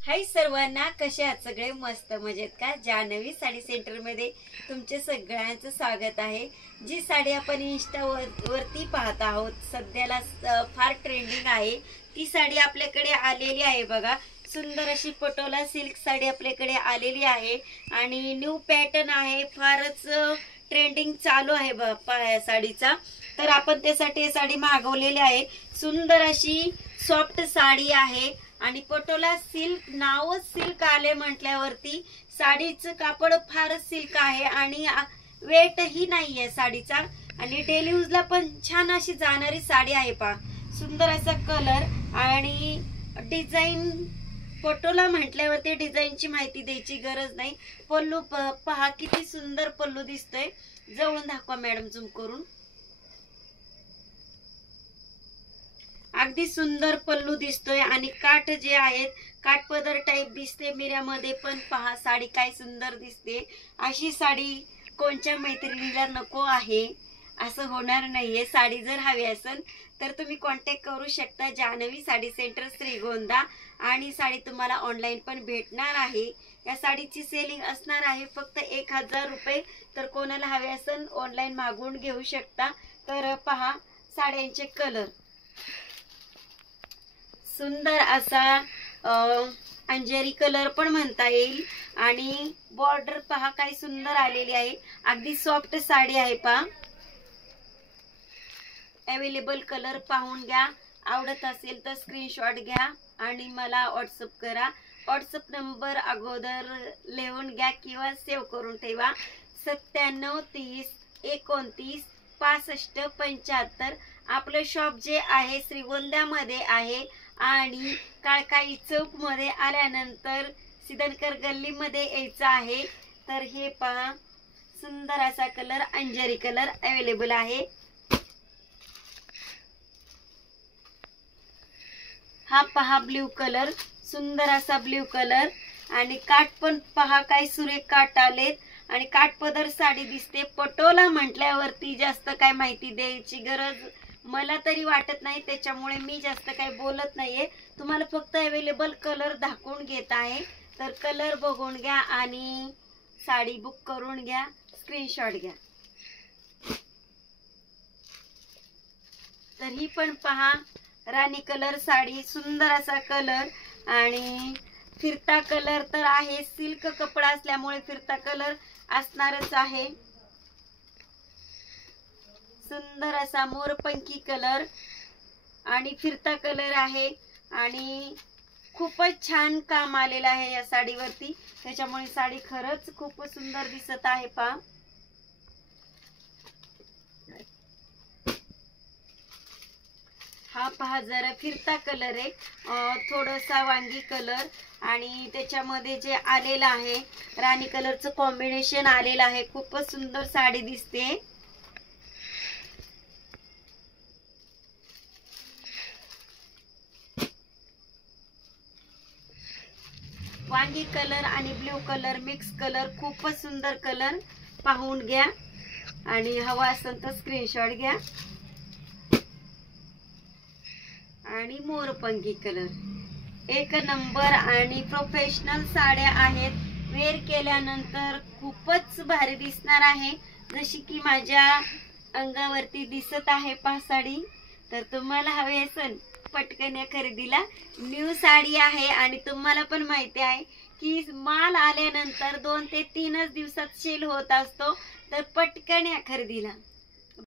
हाय सर्वांना, कसे आहात सगळे? मस्त मजेत का? जान्हवी साडी सेंटर मध्ये तुमचे सगळ्यांचं स्वागत आहे। जी साडी आपण इंस्टा वरती पाहत आहोत, सध्याला फार ट्रेंडिंग आहे, ती साडी आपल्याकडे आलेली आहे बघा। सुंदर अशी पटोला सिल्क साडी आपल्याकडे आलेली आहे आणि न्यू पॅटर्न आहे, फारच ट्रेंडिंग चालू आहे साडीचा। तर आपण त्यासाठी साडी मागवलेली आहे। सुंदर अशी सॉफ्ट साडी आहे आणि पटोला सिल्क, नावच सिल्क आले म्हटल्यावरती साडीचं कापड फारच सिल्क आहे आणि वेट ही नाहीये साडीचा आणि डेली यूजला पण छान अशी जाणारी साडी आहे पहा। सुंदर असा कलर आणि डिझाईन, पटोला म्हटल्यावरती डिझाईनची माहिती द्यायची गरज नाही। पल्लू पहा किती सुंदर पल्लू दिसतोय, जवळून दाखवा मॅडम झूम करून। अगदी सुंदर पल्लू दिसतोय आणि काठ जे आहेत काठपदर टाइप दिसते मिऱ्यामध्ये, पण पहा साडी काय सुंदर दिसते। अशी साडी कोणत्या मैत्रिणीला नको आहे असं होणार नाहीये। साडी जर हवी असेल तर तुम्ही कॉन्टॅक्ट करू शकता, जान्हवी साडी सेंटर श्रीगोंदा, आणि साडी तुम्हाला ऑनलाईन पण भेटणार आहे। या साडीची सेलिंग असणार आहे फक्त 1000 रुपये, तर कोणाला हवे असेल ऑनलाईन मागवून घेऊ शकता। तर पहा साड्यांचे कलर, सुंदर असा अंजेरी कलर पण म्हणता येईल आणि बॉर्डर पहा काय सुंदर आलेली आहे। अगदी सॉफ्ट साडी आहे पहा। अवेलेबल कलर पाहून घ्या, आवडत असेल तर स्क्रीनशॉट घ्या आणि मला व्हॉट्सअप करा। व्हॉट्सअप नंबर अगोदर लिहून घ्या किंवा सेव्ह करून ठेवा, 97 30 29 65 75। आपलं शॉप जे आहे श्रीगोंद्यामध्ये आहे आणि काळकाई चौक मध्ये आल्यानंतर सिद्धनकर गल्ली मध्ये यायचं आहे। तर हे पहा सुंदर असा कलर, अंजेरी कलर अवेलेबल आहे। हा पहा ब्ल्यू कलर, सुंदर असा ब्ल्यू कलर आणि काठ पण पहा काय सुरेख काठ आलेत आणि काठपदर साडी दिसते। पटोला म्हटल्यावरती जास्त काय माहिती द्यायची गरज मला तरी वाटत नाही, त्याच्यामुळे मी जास्त काही बोलत नाहीये। तुम्हाला फक्त अवेलेबल कलर दाखवून घेत आहे, तर कलर बघून घ्या आणि साडी बुक करून घ्या, स्क्रीनशॉट घ्या। तर ही पण पहा राणी कलर साडी, सुंदर असा कलर आणि फिरता कलर तर आहे, सिल्क कपडा असल्यामुळे फिरता कलर असणारच आहे। सुंदर असा मोरपंखी कलर आणि फिरता कलर आहे आणि खूपच छान काम आलेलं आहे या साडीवरती, त्याच्यामुळे साडी खरंच खूप सुंदर दिसत आहे पहा। हा पहा जरा फिरता कलर आहे, थोडासा वांगी कलर आणि त्याच्यामध्ये जे आलेलं आहे राणी कलरचं कॉम्बिनेशन आलेलं आहे, खूपच सुंदर साडी दिसते। वांगी कलर आणि ब्ल्यू कलर मिक्स कलर, खूपच सुंदर कलर पाहून घ्या आणि हवा असेल तर स्क्रीनशॉट घ्या। आणि मोरपंखी कलर, एक नंबर आणि प्रोफेशनल साड्या आहेत, वेअर केल्यानंतर खूपच भारी दिसणार आहे, जशी की माझ्या अंगावरती दिसत आहे पहा साडी। तर तुम्हाला हवे असेल पटकन या खरेदीला, न्यू साडी आहे आणि तुम्हाला पण माहिती आहे की माल आल्यानंतर 2 ते 3 दिवसात सेल होत असतो, तर पटकन या खरेदीला।